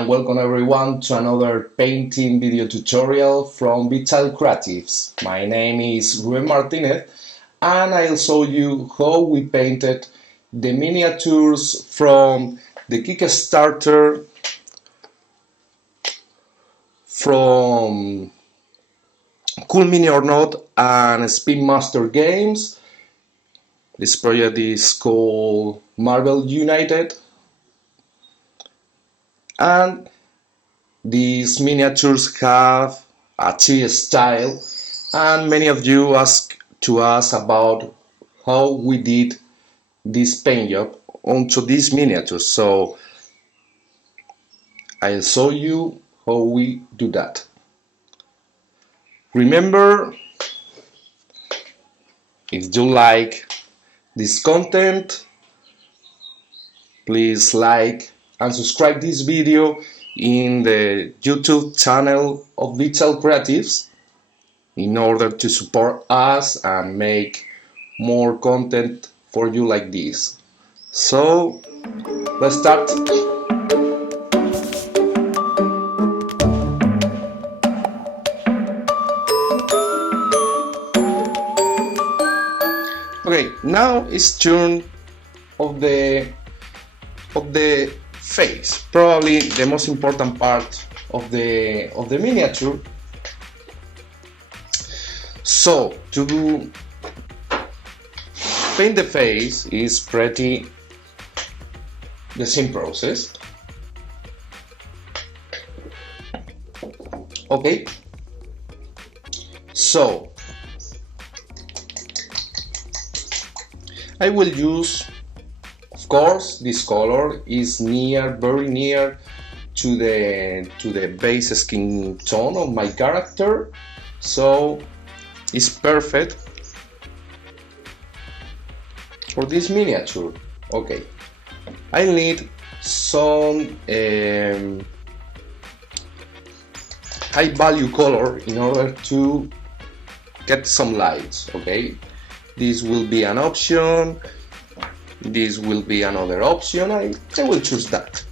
and welcome everyone to another painting video tutorial from Vital Creatives. My name is Ruben Martinez and I'll show you how we painted the miniatures from the Kickstarter from Cool Mini or Not and Spin Master Games. This project is called Marvel United. And these miniatures have a cheese style, and many of you asked to us about how we did this paint job onto these miniatures. So I'll show you how we do that. Remember, if you like this content, please like and subscribe this video in the YouTube channel of Vital Creatives in order to support us and make more content for you like this. So let's start. Okay, now it's turn of the face, probably the most important part of the miniature. So to paint the face is pretty the same process. Okay, so I will use, of course, this color is very near to the base skin tone of my character, so it's perfect for this miniature. Okay, I need some high value color in order to get some lights. Okay, this will be an option. This will be another option. I will choose that.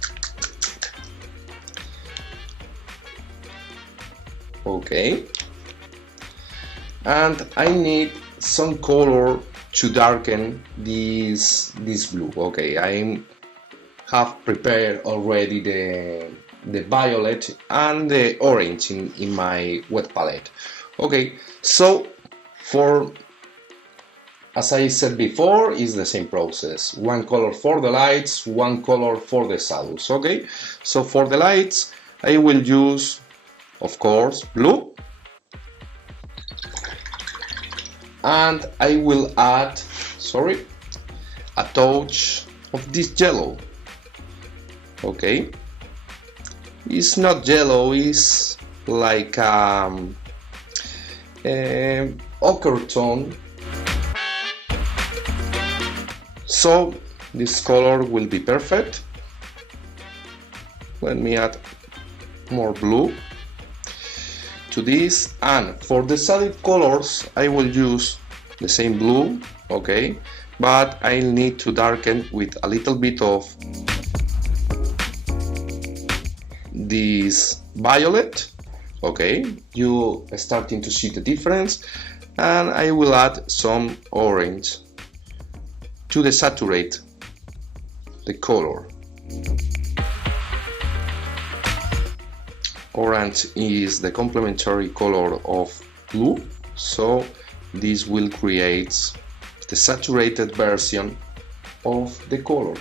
Okay. And I need some color to darken this blue. Okay, I have prepared already the violet and the orange in my wet palette. Okay, so as I said before, it's the same process. One color for the lights, one color for the shadows. Okay, so for the lights, I will use, of course, blue. And I will add, a touch of this yellow. Okay, it's not yellow, it's like ochre tone. So this color will be perfect. Let me add more blue to this, and for the solid colors I will use the same blue, okay, but I need to darken with a little bit of this violet. Okay, you are starting to see the difference, and I will add some orange to desaturate the color. Orange is the complementary color of blue, so this will create the saturated version of the color.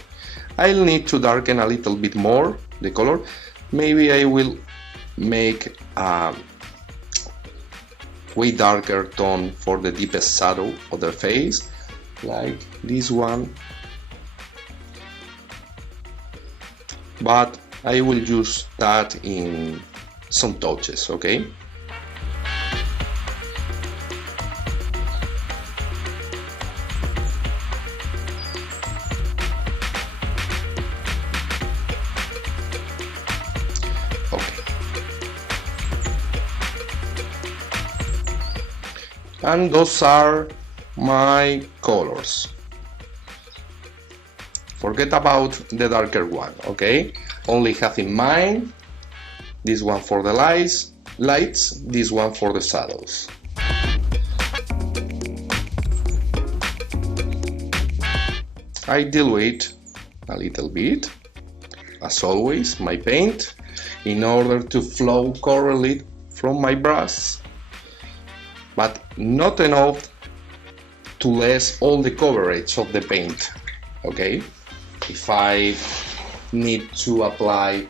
I'll need to darken a little bit more the color. Maybe I will make a way darker tone for the deepest shadow of the face, like this one, but I will use that in some touches. Okay, and those are my colors. Forget about the darker one, okay? Only have in mind this one for the lights, this one for the shadows. I dilute a little bit, as always, my paint in order to flow correctly from my brush, but not enough to less all the coverage of the paint. Okay, if I need to apply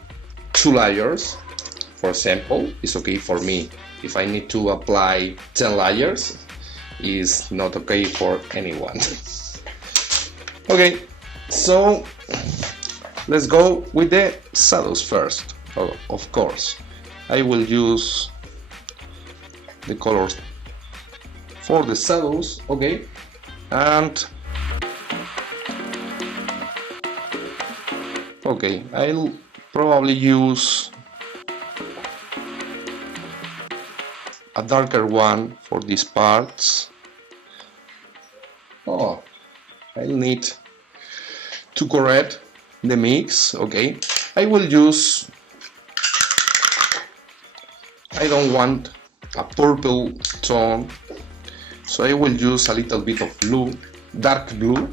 2 layers, for example, it's okay for me. If I need to apply 10 layers, it's not okay for anyone. Okay, so let's go with the shadows first. Of course, I will use the colors for the shadows, okay, and okay, I'll probably use a darker one for these parts. Oh, I'll need to correct the mix, okay. I will use, I don't want a purple tone, so I will use a little bit of blue, dark blue,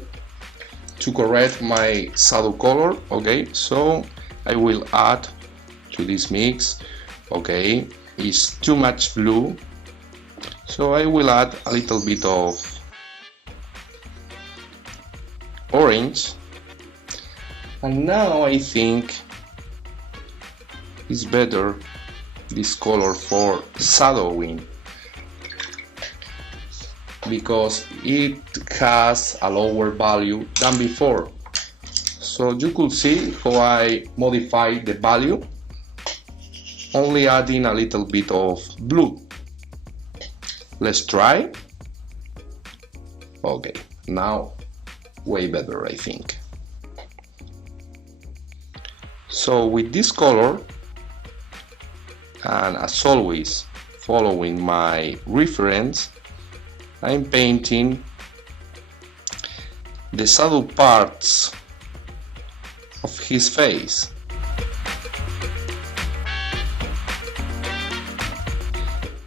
to correct my shadow color, okay. So I will add to this mix, okay, it's too much blue, so I will add a little bit of orange, and now I think it's better this color for shadowing because it has a lower value than before. So you could see how I modify the value, only adding a little bit of blue. Let's try. Okay, now way better, I think. So with this color, and as always following my reference, I'm painting the shadow parts of his face.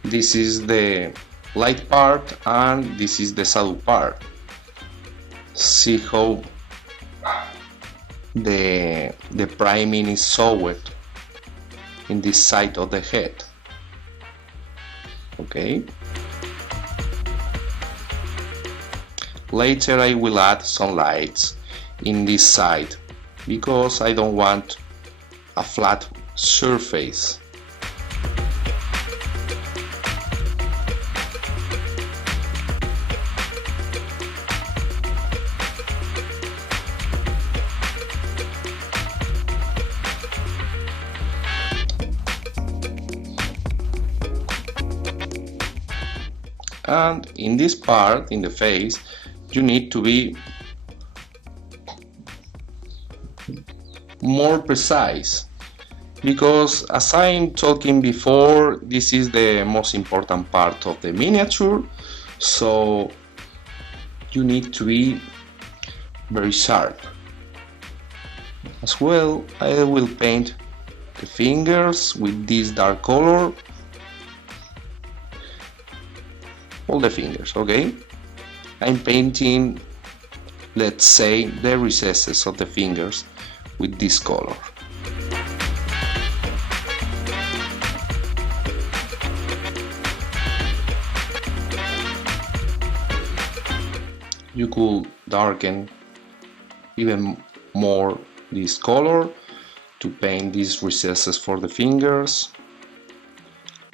This is the light part and this is the shadow part. See how the priming is showed in this side of the head. Okay. Later I will add some lights in this side because I don't want a flat surface. And in this part, in the face, you need to be more precise because, as I'm talking before, this is the most important part of the miniature, so you need to be very sharp. As well, I will paint the fingers with this dark color, all the fingers, okay? I'm painting, let's say, the recesses of the fingers with this color. You could darken even more this color to paint these recesses for the fingers,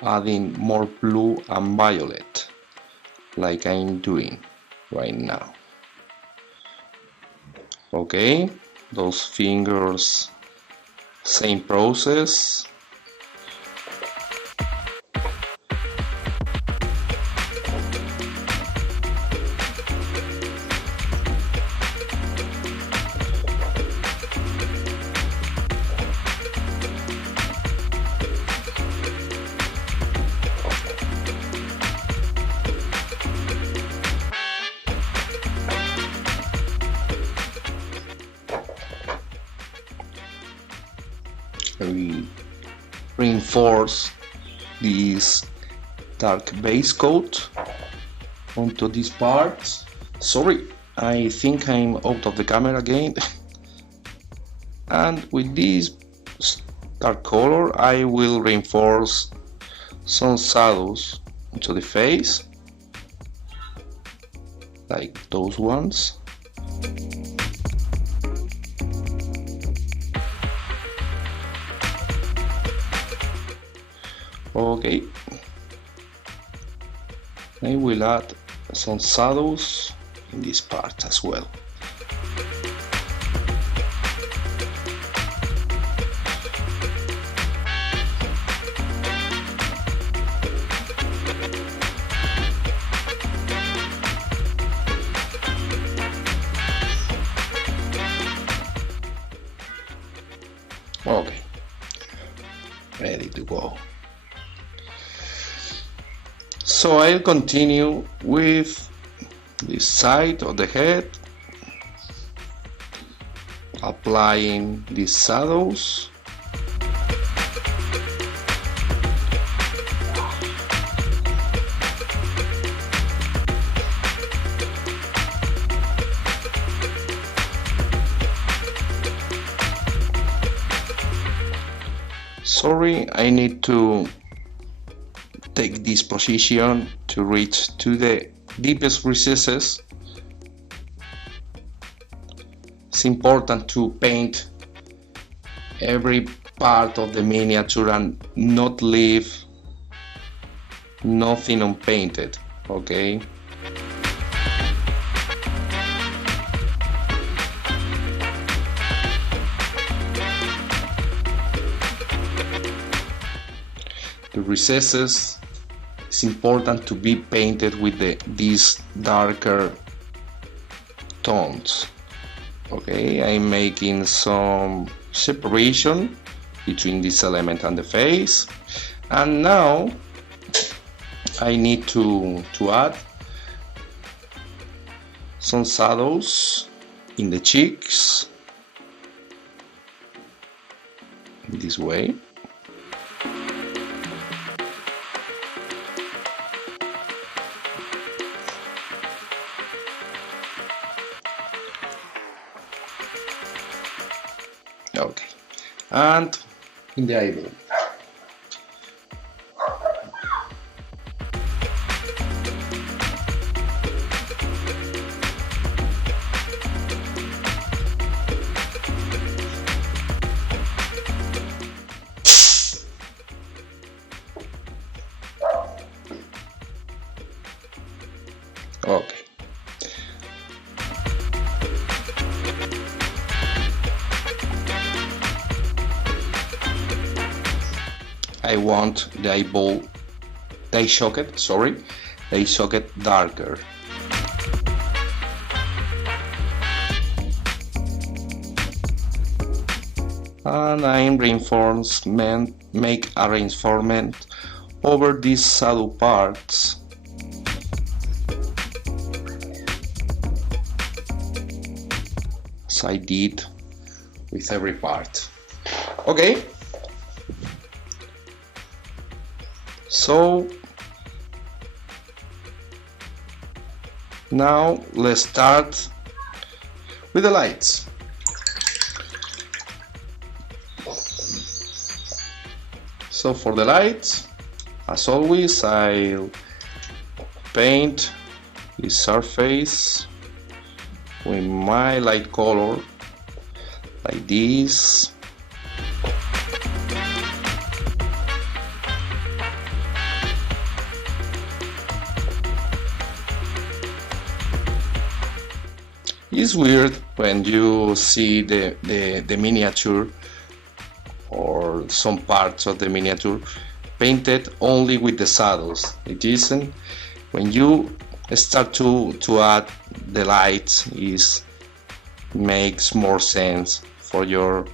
adding more blue and violet, like I'm doing right now. Okay, those fingers, same process. Very reinforce this dark base coat onto this part. Sorry, I think I'm out of the camera again. And with this dark color I will reinforce some shadows into the face, like those ones. Okay, I will add some shadows in this part as well. Okay, ready to go. So I'll continue with this side of the head, applying these shadows. Sorry, I need to take this position to reach to the deepest recesses. It's important to paint every part of the miniature and not leave nothing unpainted, okay? The recesses, it's important to be painted with these darker tones. Okay, I'm making some separation between this element and the face, and now I need to add some shadows in the cheeks in this way. Okay, and in the eyeball. Okay. I want the eye socket darker. And I'm make a reinforcement over these shadow parts. As I did with every part. Okay. So now let's start with the lights. So for the lights, as always, I'll paint this surface with my light color like this. It's weird when you see the miniature or some parts of the miniature painted only with the shadows. It isn't. When you start to add the lights, it makes more sense for your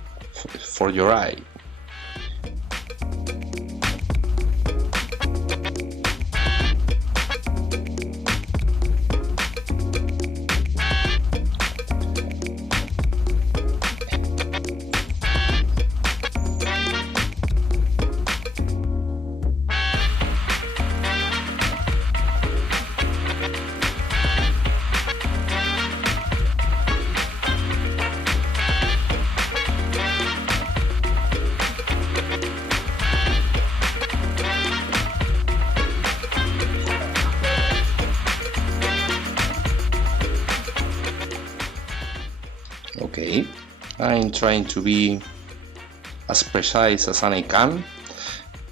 eye. Okay, I'm trying to be as precise as I can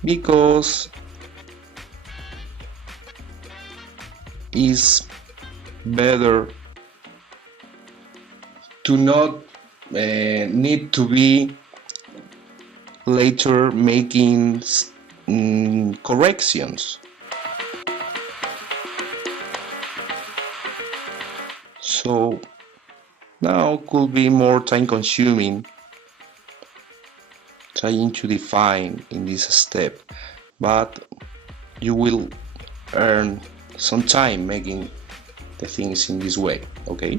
because it's better to not need to be later making corrections. So now could be more time consuming trying to define in this step, but you will earn some time making the things in this way, okay?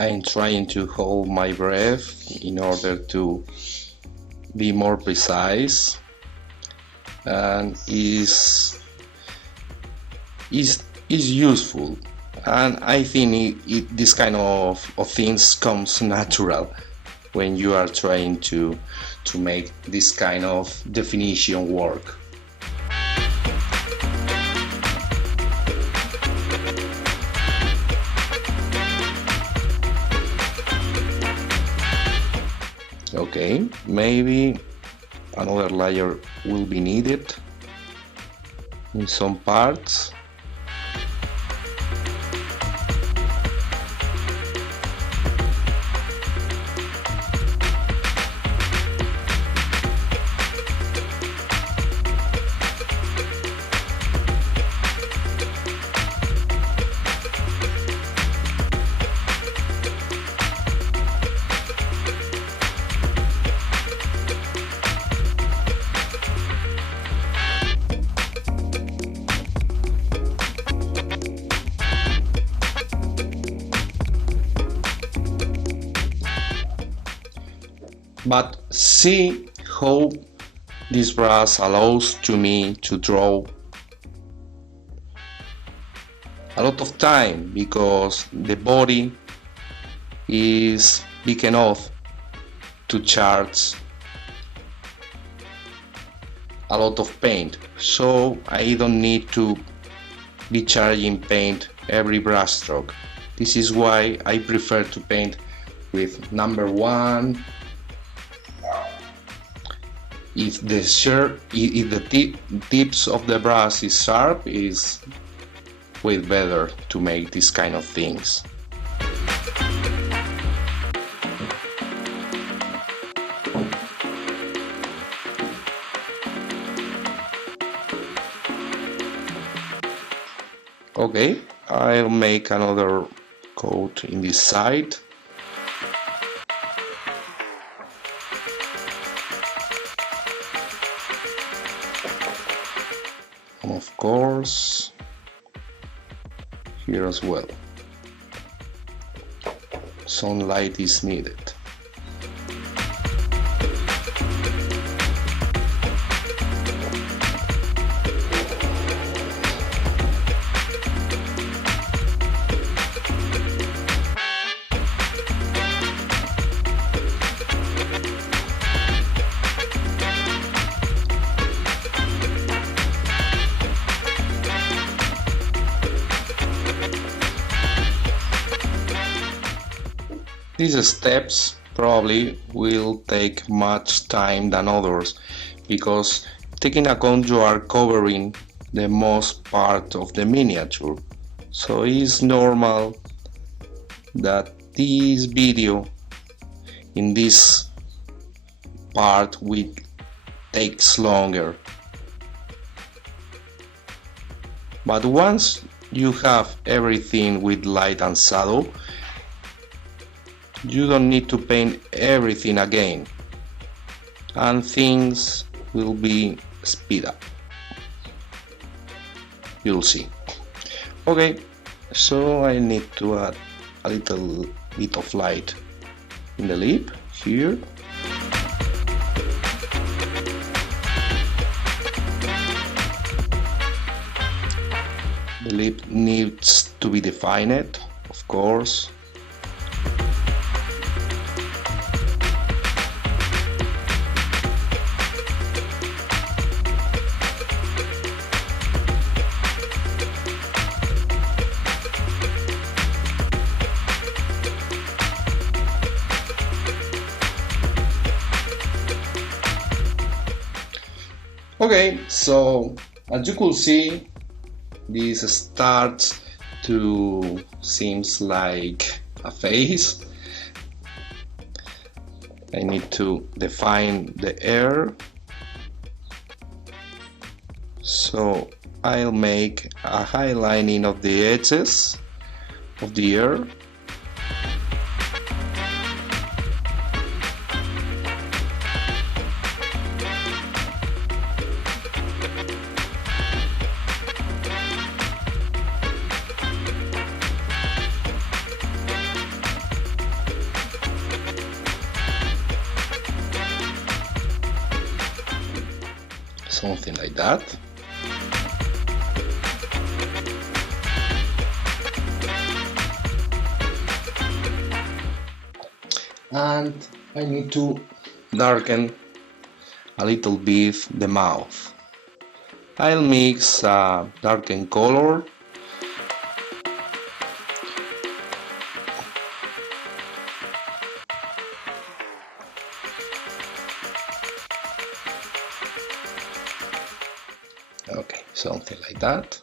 I'm trying to hold my breath in order to be more precise, and is useful, and I think this kind of things comes natural when you are trying to make this kind of definition work. Okay, maybe another layer will be needed in some parts. But see how this brush allows to me to draw a lot of time because the body is big enough to charge a lot of paint, so I don't need to be charging paint every brush stroke. This is why I prefer to paint with number one. If the tips of the brush is sharp, is way better to make this kind of things. Okay, I'll make another coat in this side. And of course, here as well. Sunlight is needed. These steps probably will take much time than others because taking account you are covering the most part of the miniature, so it's normal that this video in this part will takes longer. But once you have everything with light and shadow, you don't need to paint everything again. and things will be speed up. You'll see. Okay, so I need to add a little bit of light in the lip here. The lip needs to be defined, of course. Okay, so as you could see, this starts to seems like a face. I need to define the air, so I'll make a highlining of the edges of the air. Something like that. And I need to darken a little bit the mouth. I'll mix a darken color okay, something like that.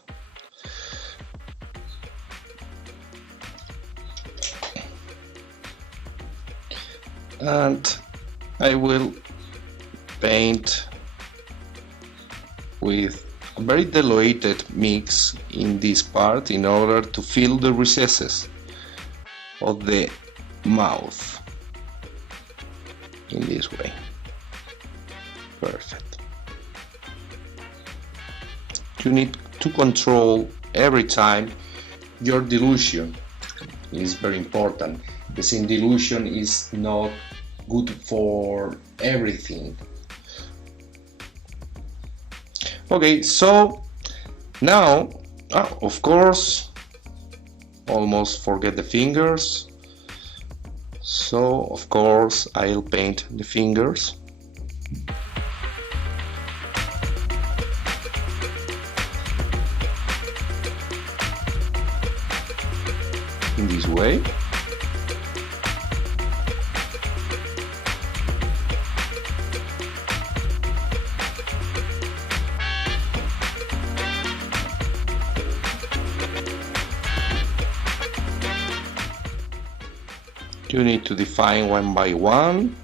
And I will paint with a very diluted mix in this part in order to fill the recesses of the mouth in this way. Perfect. You need to control every time your dilution. Is very important. The scene dilution is not good for everything. Okay, so now, of course, almost forget the fingers. So, of course, I'll paint the fingers. In this way. You need to define one by one.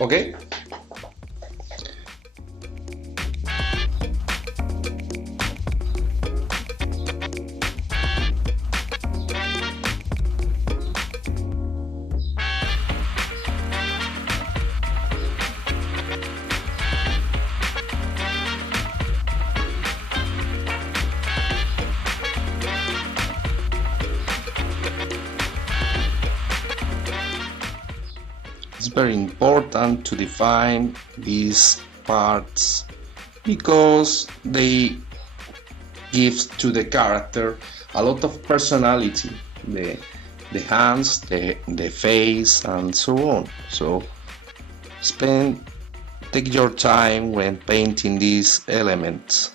Okay. It's very important to define these parts because they give to the character a lot of personality, the hands, the face, and so on. So take your time when painting these elements.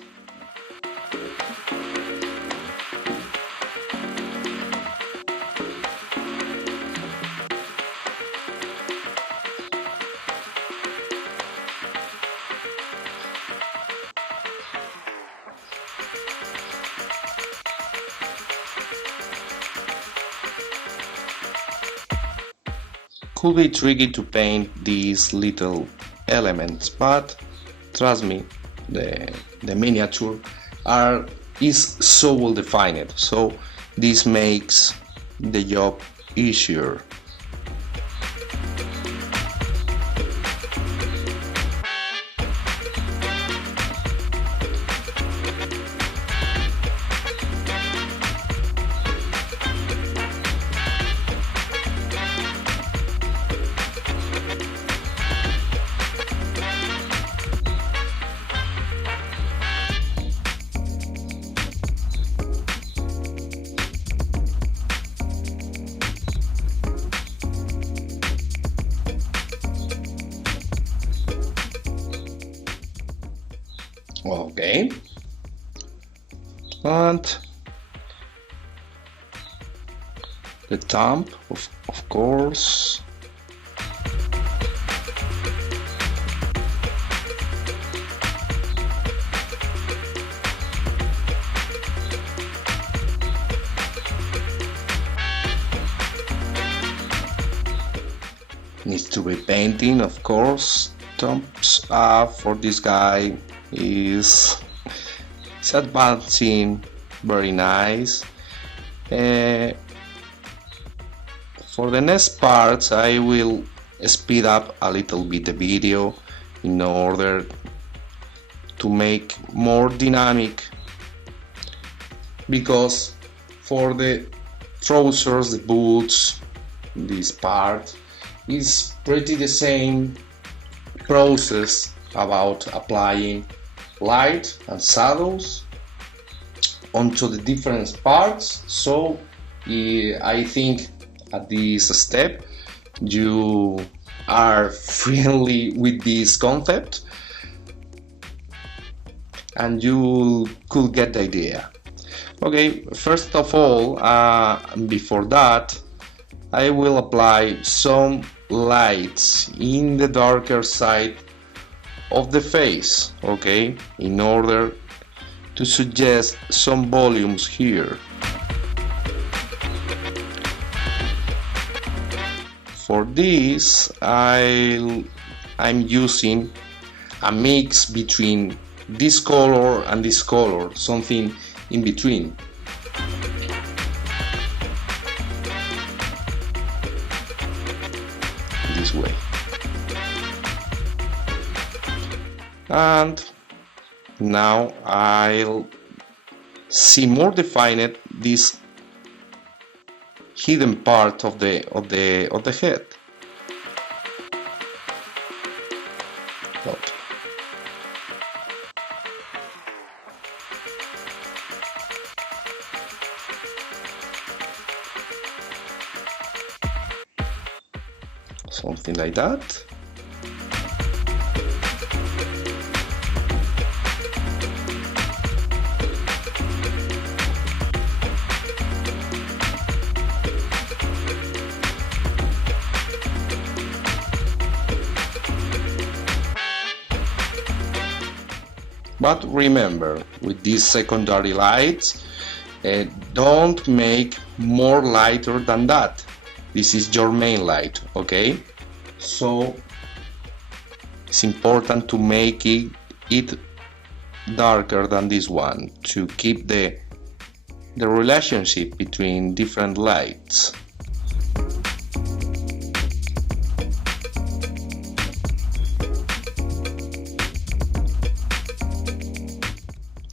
could be tricky to paint these little elements, but trust me, the miniature is so well defined, so this makes the job easier. Okay, and the thumb, of course. Needs to be painting, of course. Thumbs up for this guy. Is advancing very nice. For the next parts I will speed up a little bit the video in order to make more dynamic, because for the trousers, the boots, this part is pretty the same process about applying light and shadows onto the different parts. So I think at this step you are friendly with this concept and you could get the idea. Okay, first of all, before that I will apply some lights in the darker side of the face, okay, in order to suggest some volumes here. For this I'm using a mix between this color and this color, something in between. This way. And now I'll see more defined this hidden part of the head. Okay. Something like that. But remember, with these secondary lights, don't make more lighter than that. This is your main light, okay? So it's important to make it darker than this one to keep the relationship between different lights.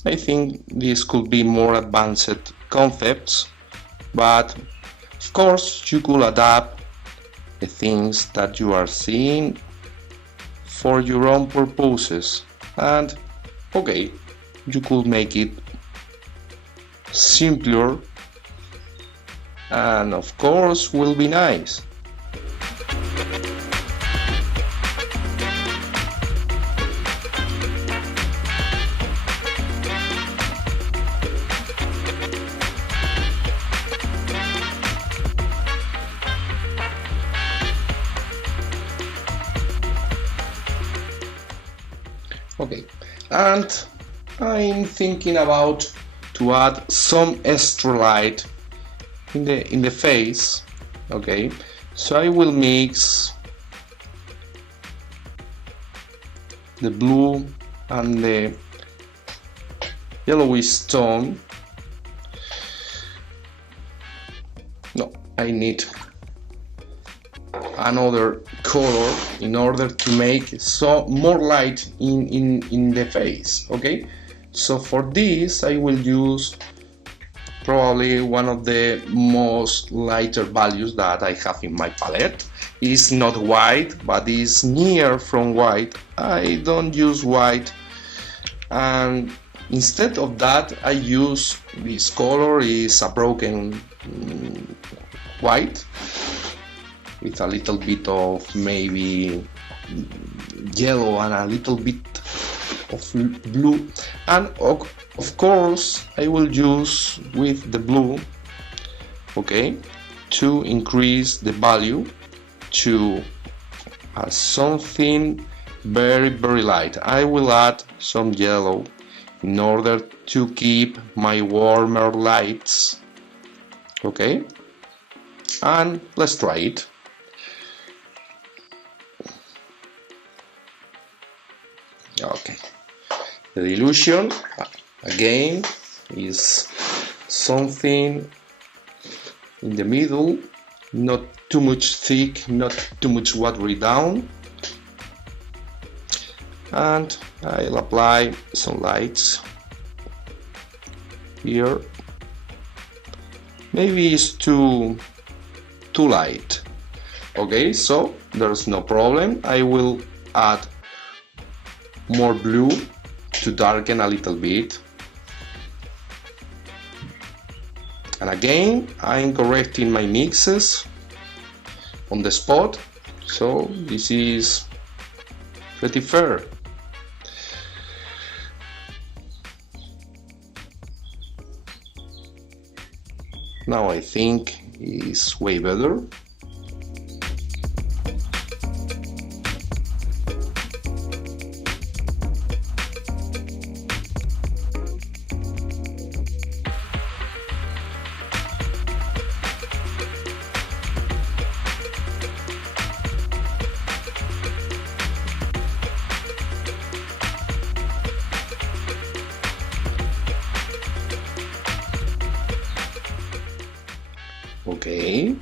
I think this could be more advanced concepts, but of course you could adapt the things that you are seeing for your own purposes, and okay, you could make it simpler and of course will be nice. Okay, and I'm thinking about to add some extra light in the face. Okay, So I will mix the blue and the yellowish tone. No, I need another color in order to make so more light in the face. Okay, so for this I will use probably one of the most lighter values that I have in my palette. It's not white, but is near from white. I don't use white, and instead of that I use this color. Is a broken white with a little bit of maybe yellow and a little bit of blue, and of course I will use with the blue, okay, to increase the value to something very light. I will add some yellow in order to keep my warmer lights, okay, and let's try it. Okay, the dilution again is something in the middle, not too much thick, not too much watery down, and I'll apply some lights here. Maybe it's too light. Okay, so there's no problem. I will add more blue to darken a little bit, and again I'm correcting my mixes on the spot, so this is pretty fair. Now I think it's way better. Okay.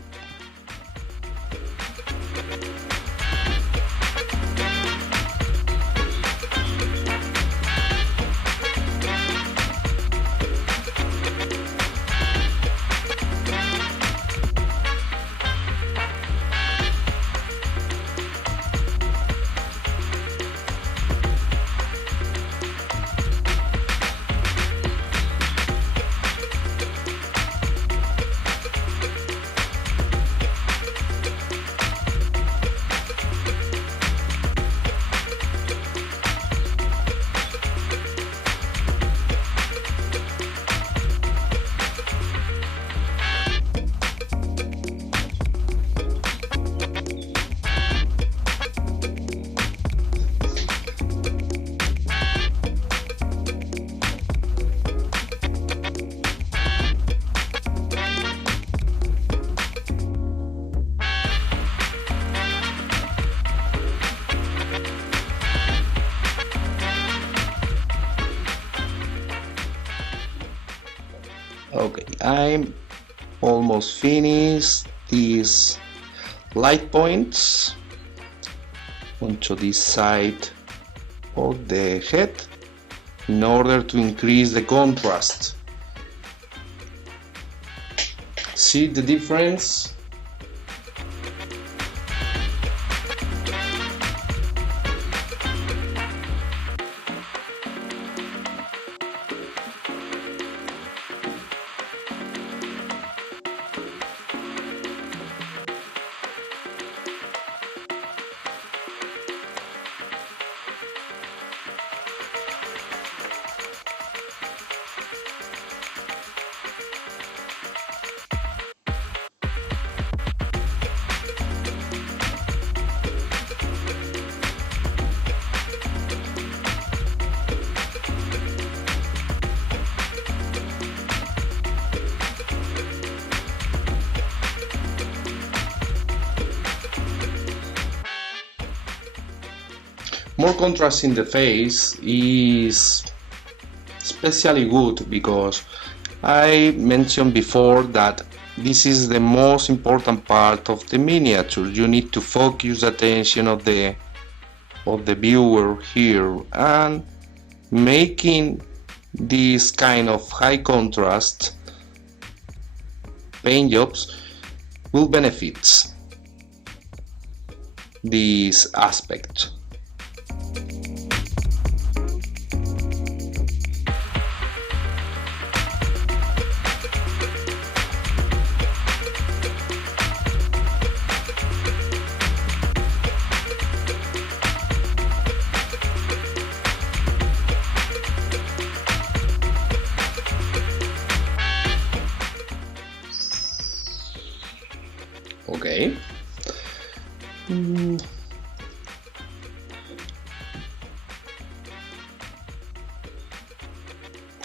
Okay, I'm almost finished these light points onto this side of the head in order to increase the contrast. See the difference? More contrast in the face is especially good because I mentioned before that this is the most important part of the miniature. You need to focus attention of the viewer here, and making this kind of high contrast paint jobs will benefit this aspect. Okay.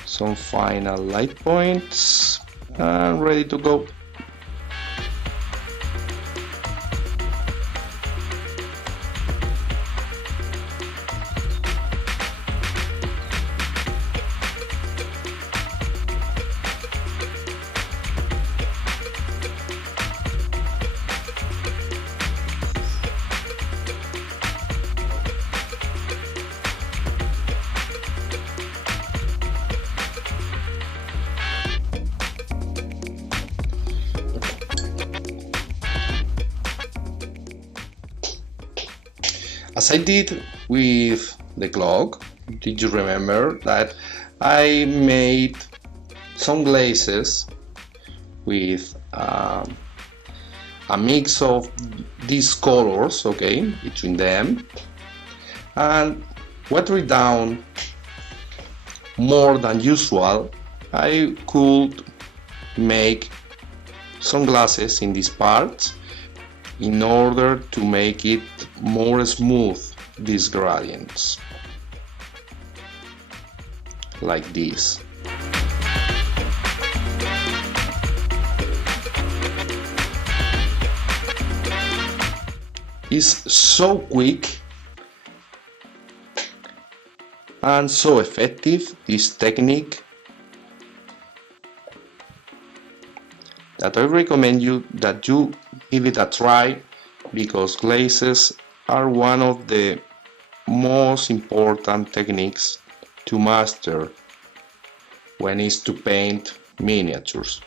Some final light points and ready to go. As I did with the clock, did you remember that I made some glazes with a mix of these colors, okay, between them, and watering down more than usual, I could make some glasses in these parts in order to make it more smooth, these gradients, like this. It's so quick and so effective, this technique, that I recommend you that you give it a try, because glazes are one of the most important techniques to master when it's to paint miniatures.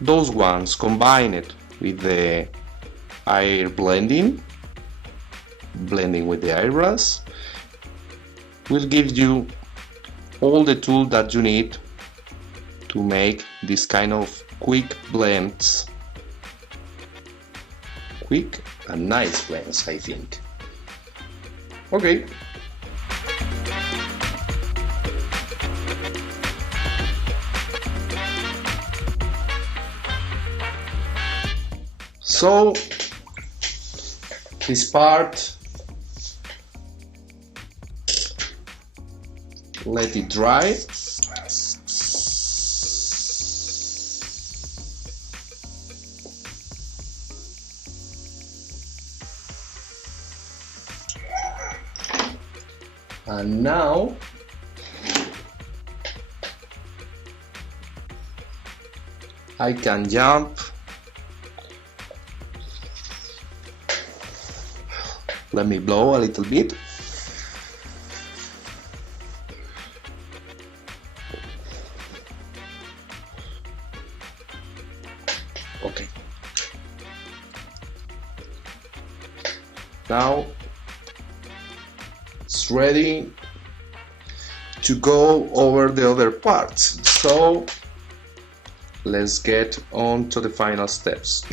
Those ones combined with the air blending with the airbrush, will give you all the tools that you need to make this kind of quick blends. Quick and nice blends, I think. Okay. So this part, let it dry. And now I can jump. Let me blow a little bit. Okay. Now it's ready to go over the other parts. So let's get on to the final steps.